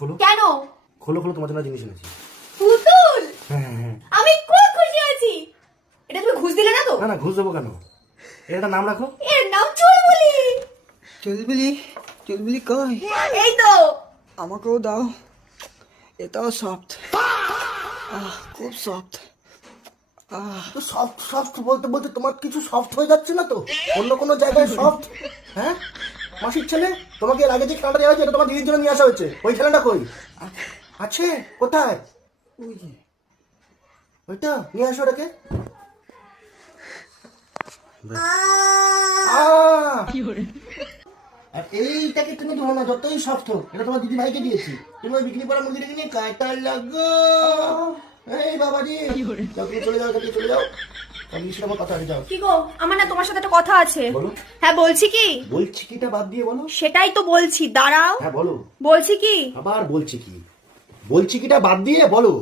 খোলো কেন? খোলো খোলো, তোমার জন্য জিনিস এনেছি। পুতুল? হ্যাঁ। আমি খুব খুশি আছি। এটা তুমি ঘুষ দিলে না তো? না না, ঘুষ দেবো কেন? এর একটা নাম রাখো। এর নাম চুলবুলি। চুলবুলি? চুলবুলি কই? এই তো। আমাকেও দাও, এটাও সফট, খুব সফট। তো সফট সফট বলতে বলতে তোমার কিছু সফট হয়ে যাচ্ছে না তো? অন্য কোনো জায়গায় সফট? হ্যাঁ মাসির ছেলে, তোমাকে এর আগে যে খেলাটা দেওয়া হয়েছে এটা তোমার দিদির জন্য নিয়ে আসা হয়েছে। ওই খেলাটা কই আছে? কোথায়? ওই যে ওইটা নিয়ে আসো ওটাকে। আর এইটাকে তুমি ধরো না, যতই সফট হোক, এটা তোমার দিদি ভাইকে দিয়েছি। তুমি ওই বিক্রি করা মুরগিটাকে নিয়ে কাটা লাগো। এই বাবাজি, যাও তুমি চলে যাও, তুমি চলে যাও। আমি আমার কথা আছে, যাও। কি গো, আমার না তোমার সাথে একটা কথা আছে। বলো। হ্যাঁ বলছি কি? বলছি কিটা বাদ দিয়ে বলো। সেটাই তো বলছি, দাঁড়াও। হ্যাঁ বলো। বলছি কি? আবার বলছি কি? বলছি কিটা বাদ দিয়ে বলো।